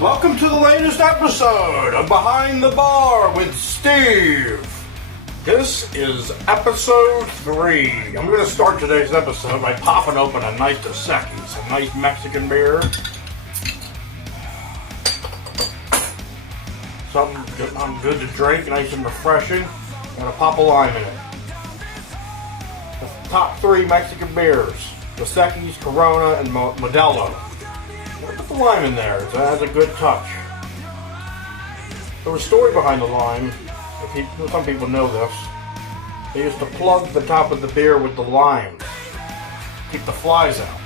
Welcome to the latest episode of Behind the Bar with Steve. This is episode 3. I'm going to start today's episode by popping open a nice Dos Equis, a nice Mexican beer. Something good to drink, nice and refreshing. I'm going to pop a lime in it. The top 3 Mexican beers: Dos Equis, Corona, and Modelo. Put the lime in there. It has a good touch. There was a story behind the lime. Some people know this. They used to plug the top of the beer with the lime, keep the flies out.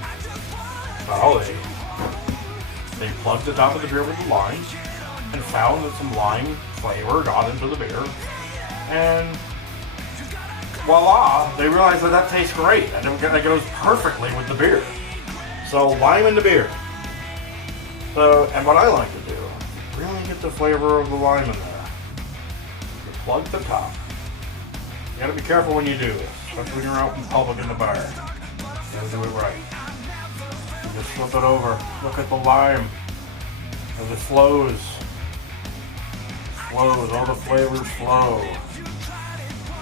Well, they plugged the top of the beer with the lime and found that some lime flavor got into the beer, and voila, they realized that tastes great and it goes perfectly with the beer. So lime in the beer. So, and what I like to do, really get the flavor of the lime in there. You plug the top. You gotta be careful when you do this, especially when you're out in public in the bar. You gotta do it right. You just flip it over. Look at the lime as it flows. Flows, all the flavors flow.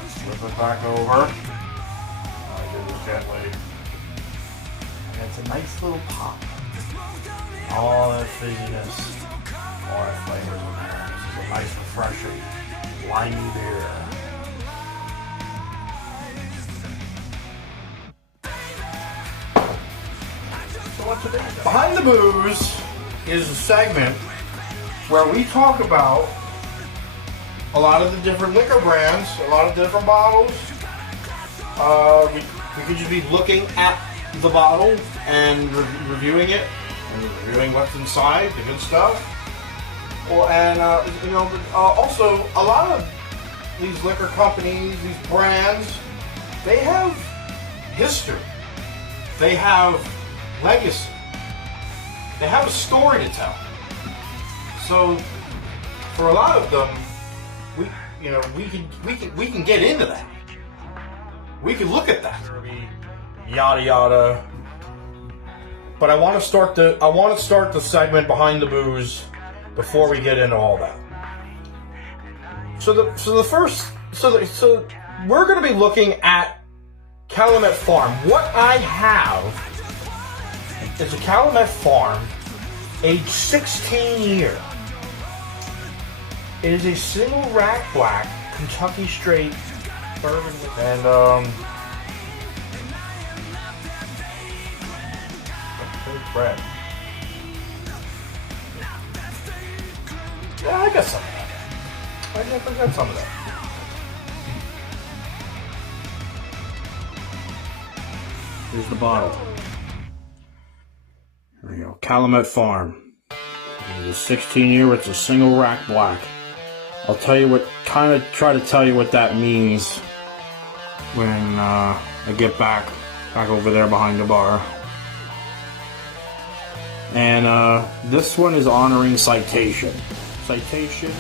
Flip it back over. I do this gently. And it's a nice little pop. All that fizziness, all that flavors in there. This is a nice, refreshing, limey beer. So what's it do? Behind the Booze is a segment where we talk about a lot of the different liquor brands, a lot of different bottles. We could just be looking at the bottle and reviewing it. And reviewing what's inside, the good stuff. Also, a lot of these liquor companies, these brands, they have history. They have legacy. They have a story to tell. So, for a lot of them, we can get into that. We can look at that. Yada yada. But I want to start the segment Behind the Booze before we get into all that. So we're going to be looking at Calumet Farm. What I have is a Calumet Farm, age 16 year. It is a single rack black Kentucky straight bourbon and bread. Yeah, I got some of that. I got some of that. Here's the bottle. There you go. Calumet Farm. It's a 16-year. It's a single rack black. I'll tell you what. Try to tell you what that means when I get back over there behind the bar. And this one is honoring Citation. Citation.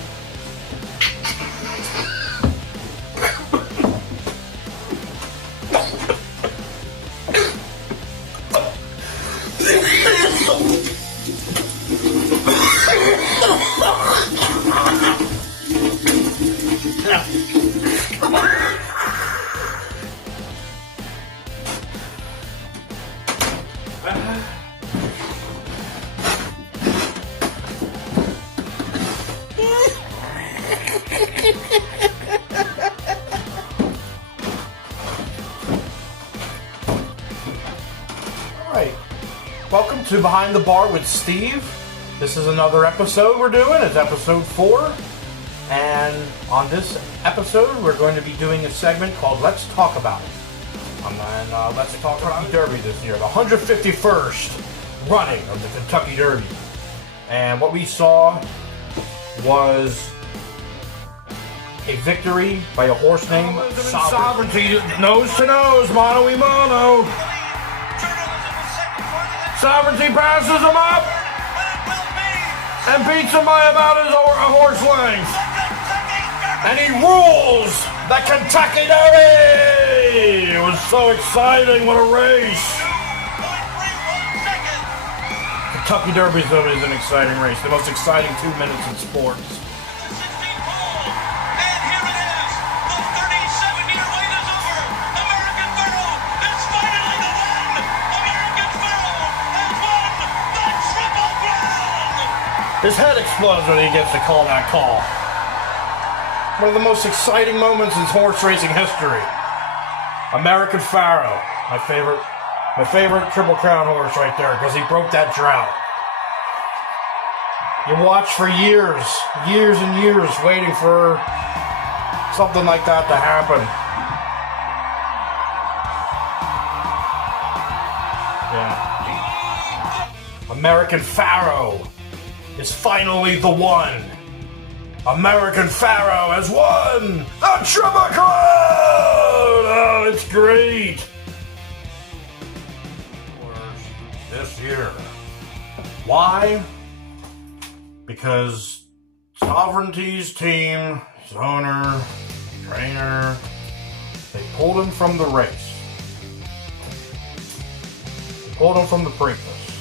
Welcome to Behind the Bar with Steve. This is another episode we're doing. It's episode 4. And on this episode, we're going to be doing a segment called Let's Talk About It. And let's talk about the Derby this year, the 151st running of the Kentucky Derby. And what we saw was a victory by a horse named Sovereignty. Nose to nose, mano y mano. Sovereignty passes him up and beats him by about a horse length. And he rules the Kentucky Derby! It was so exciting, what a race! Kentucky Derby is an exciting race. The most exciting 2 minutes in sports. His head explodes when he gets to call that call. One of the most exciting moments in horse racing history. American Pharoah, my favorite Triple Crown horse right there, because he broke that drought. You watch for years and years, waiting for something like that to happen. Yeah. American Pharoah is finally the one. American Pharoah has won the Triple Crown! Oh, it's great. This year. Why? Because Sovereignty's team, his owner, trainer, they pulled him from the race. They pulled him from the Preakness.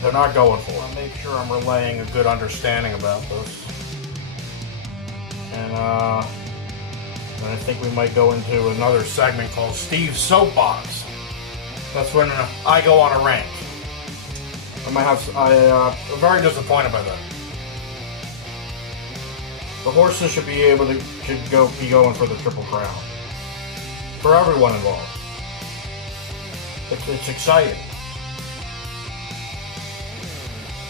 They're not going for it. I'll make sure I'm relaying a good understanding about this. And I think we might go into another segment called Steve's Soapbox. That's when I go on a rant. I'm very disappointed by that. The horses should be going for the Triple Crown. For everyone involved. It's exciting.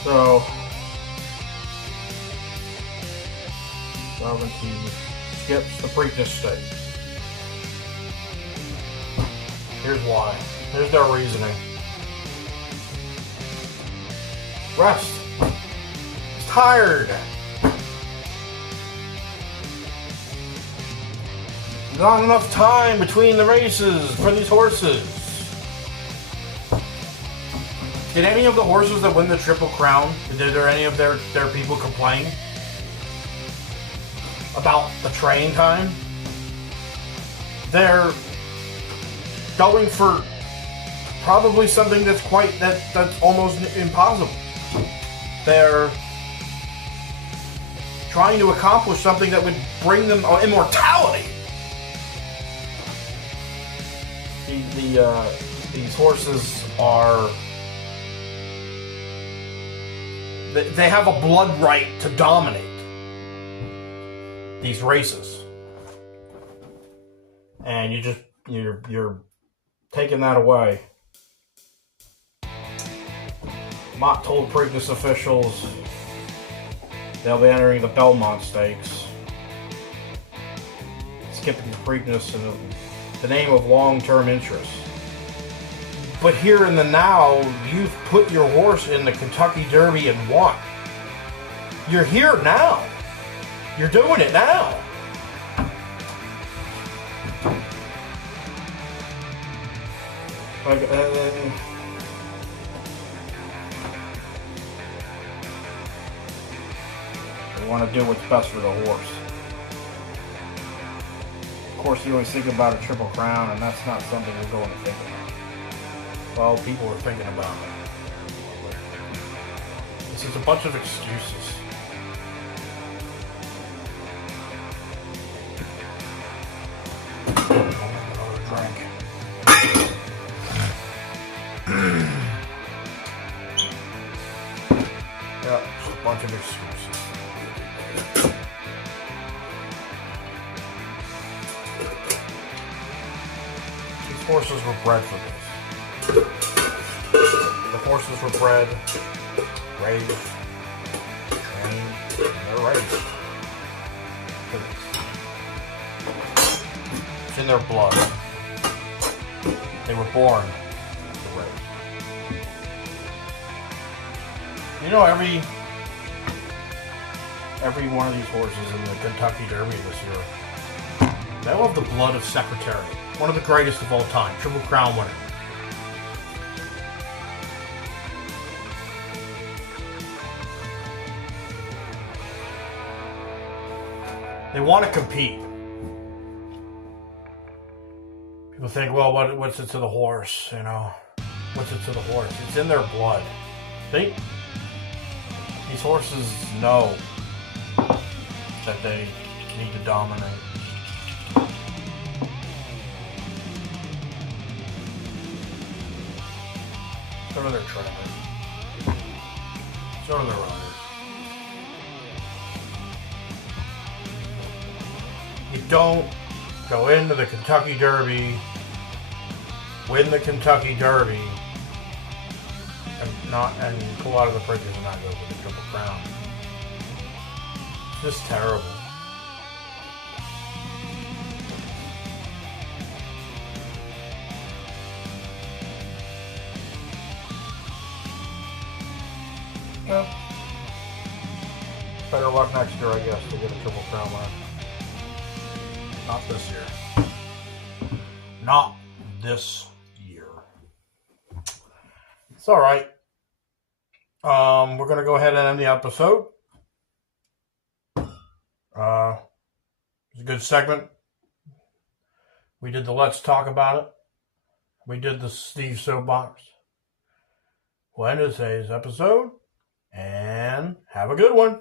So, Sovereignty skips the Preakness Stakes. Here's why. Here's their reasoning. Rest. He's tired. Not enough time between the races for these horses. Did any of the horses that win the Triple Crown, did any of their people complain about the train time? They're going for probably something that's almost impossible. They're trying to accomplish something that would bring them immortality. These horses are... They have a blood right to dominate these races. And you're taking that away. Mott told Preakness officials they'll be entering the Belmont Stakes, skipping the Preakness in the name of long-term interest. But here in the now, you've put your horse in the Kentucky Derby and won. You're here now. You're doing it now. You want to do what's best for the horse. Of course, you always think about a Triple Crown, and that's not something you're going to think about. Well, people are thinking about it. This is a bunch of excuses. Another drink. Yeah, just a bunch of excuses. These horses were bred for this. The horses were bred, raised, trained, and they're raised for this. It's in their blood. They were born to race. You know, every one of these horses in the Kentucky Derby this year, they all have the blood of Secretary, one of the greatest of all time, Triple Crown winner. They want to compete. People think, well, what's it to the horse, you know? what's it to the horse? It's in their blood. These horses know that they need to dominate. So do their trainers. So do their runners. You don't go into the Kentucky Derby, win the Kentucky Derby, and pull out of the Preakness and not go for the Triple Crown. It's just terrible. Well, better luck next year, I guess, to get a Triple Crown winner. Not this year. Not this year. It's all right. We're going to go ahead and end the episode. It was a good segment. We did the Let's Talk About It. We did the Steve Soapbox. We'll end today's episode, and have a good one.